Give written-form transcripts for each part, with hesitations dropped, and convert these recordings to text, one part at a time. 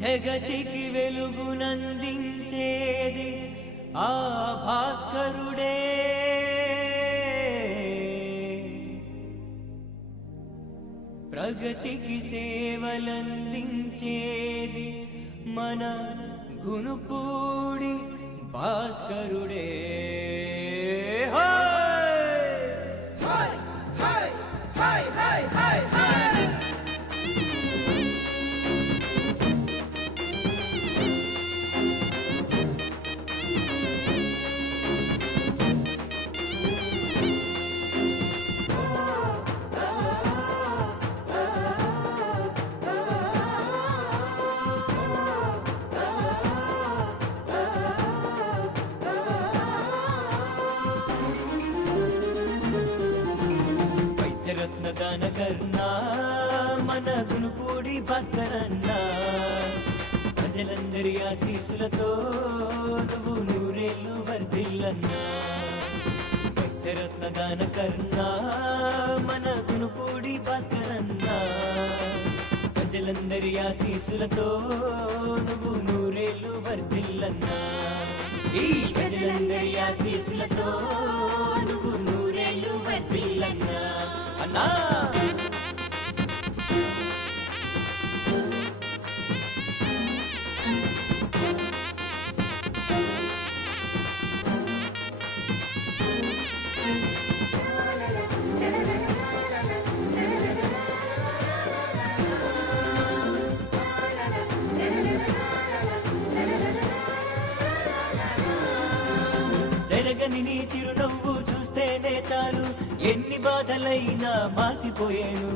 జగతికి వెలుగునందించేది ఆ భాస్కరుడే. ప్రగతికి సేవలందించేది మన గునుపూడి భాస్కరుడే. రత్నదాన కర్ణా మన గునుపూడి భాస్కరన్న, ప్రజలందరి ఆశీసులతో నువ్వు నూరేళ్ళు వర్ధిల్లన్నా. రత్నదాన కర్ణా మన గునుపూడి భాస్కరన్న, ప్రజలందరి ఆశీసులతో నువ్వు నూరేళ్ళు వర్ధిల్లన్నా. ఈ ప్రజలందరి ఆశీసులతో నువ్వు నూరేళ్ళు వర్ధిల్లన్నా అన్నా. జరగని నీ చిరునవ్వు చూస్తేనే చాలు, ఎన్ని బాధలైనా మాసిపోయేను.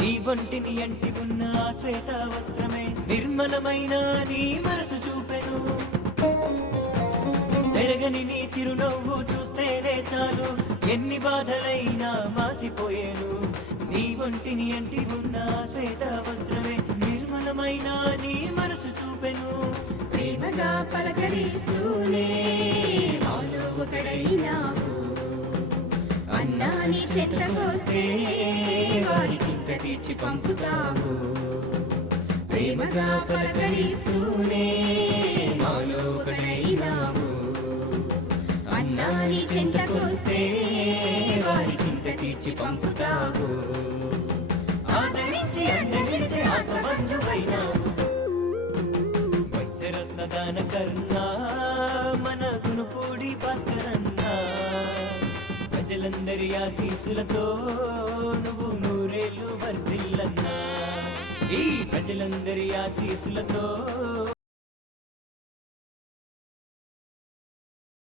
నీ వంటిని అంటి ఉన్న శ్వేత వస్త్రమే నిర్మలమైన నీ మనసు చూపెను. జరగని నీ చిరునవ్వు చూస్తేనే చాలు, ఎన్ని బాధలైనా మాసిపోయేను. నీ వంటిని అంటి ఉన్న శ్వేత వస్త్రమే నిర్మలమైన నీ మనసు చూపెను. ప్రేమగా పలకరిస్తూనే మాలో ఒకడైనావు. అన్నా నీ చెంతకొస్తే వారి చింత తీర్చి పంపుతావు. ప్రేమగా పలకరిస్తూనే మాలో ఒకడైనావు. అన్నా నీ చెంతకొస్తే వారి చింత తీర్చి పంపుతావు. ఆదరించి అండనిలిచే ఆత్మబంధువైనావు. రత్నదాన కర్ణా మన గునుపూడి భాస్కరన్న, ప్రజలందరి ఆశీసులతో నువ్వు నూరేళ్ళు వర్ధిల్లన్నా. ఈ ప్రజలందరి ఆశీసులతో